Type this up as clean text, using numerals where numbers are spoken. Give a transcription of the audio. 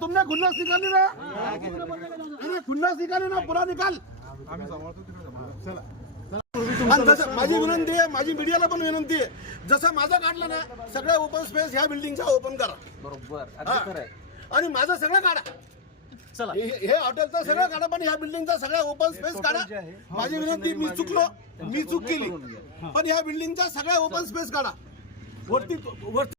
तुमने खुन्नस निकाली ना, अरे खुन्नस निकाली ना, पुरा निकाल. आणि जसं माझी विनंती आहे, माझी मीडियाला पण विनंती आहे, जसं माझं काढलं ना सगळ्या ओपन स्पेस ह्या बिल्डिंगचा ओपन करा. बरोबर. आणि माझं सगळं काढा. चला हे हॉटेलचं सगळं काढा, पण ह्या बिल्डिंगचा सगळ्या ओपन स्पेस काढा. माझी विनंती, मी चूक केली, पण ह्या बिल्डिंगचा सगळ्या ओपन स्पेस काढा. वरती